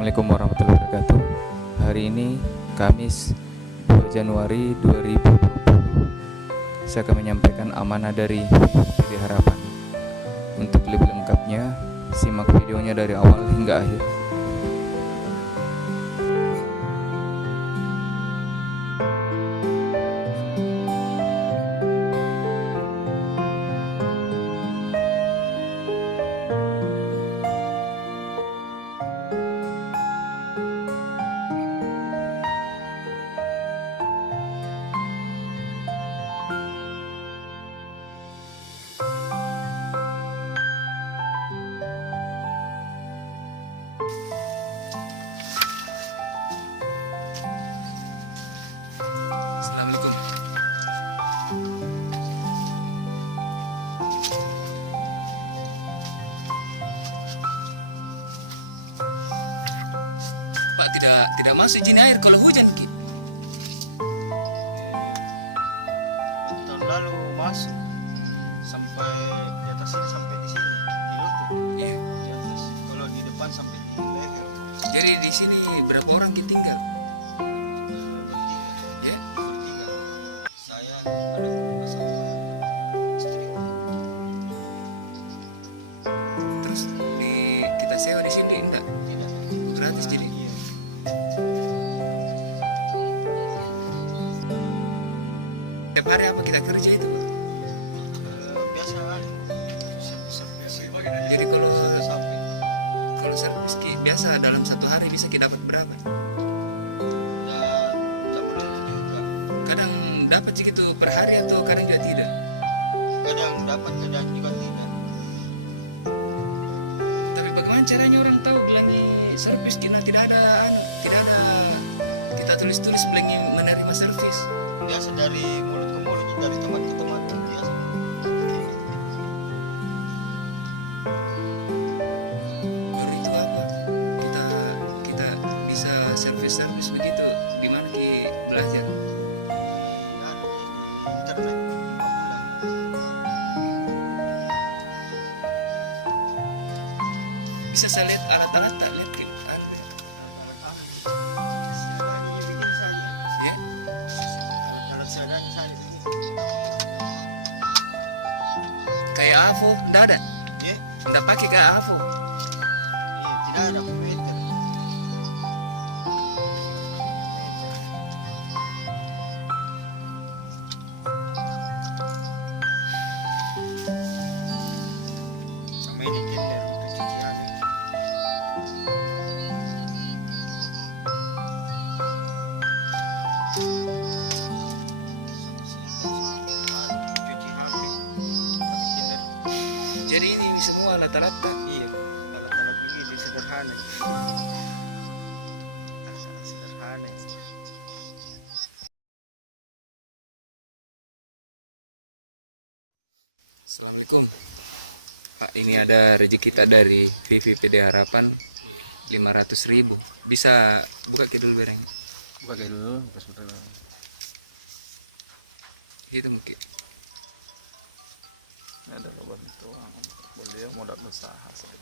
Assalamualaikum warahmatullahi wabarakatuh. Hari ini Kamis 2 Januari 2020. Saya akan menyampaikan amanah dari VVPD Harapan. Untuk lebih lengkapnya, simak videonya dari awal hingga akhir. Assalamualaikum. Pak, tidak masuk sini air kalau hujan, Ki. Tahun lalu masuk sampai di atas sini, sampai di sini di lutut. Iya. Di atas, kalau di depan sampai di leher. Jadi di sini berapa orang Ki tinggal? Bertiga. Ya. Bertiga. Saya, adikku sama istri. Terus kita sewa di sini enggak? Tidak. Gratis jadi. Iya. Tiap hari apa kita kerja itu? Biasa kan. Jadi kalau Sampai servis Ki, biasa dalam satu hari bisa kita dapat berapa? dan tak menentu juga. Kadang dapat segitu per hari atau kadang juga tidak. Kadang dapat, kadang juga tidak. Tapi bagaimana caranya orang tahu Pelangi servis kita tidak ada kita tulis Pelangi menerima servis. Biasa dari mulut ke mulut, dari teman ke teman, biasa. Baru itu apa? Kita bisa servis begitu. Di mana Ki belajar? Di internet. Bisa saya lihat alat-alat tak lihat Ki? Ya. Kayak AVO, enggak ada. Enggak pakai kayak AVO. Tidak ada meter. Sama ini kinder untuk cuci handuk. Cuci handuk pakai kinder. Jadi ini semua alat-alat tak? Iya, alat-alat begitu sederhana. Alat-alat sederhana. Assalamualaikum Pak, ini ada rezeki kita dari VVPD Harapan 500.000. Bisa buka ke dulu barangnya. Buka kayak dulu, pas betul. Itu mungkin. Ada kabar itu, boleh modal usaha saja.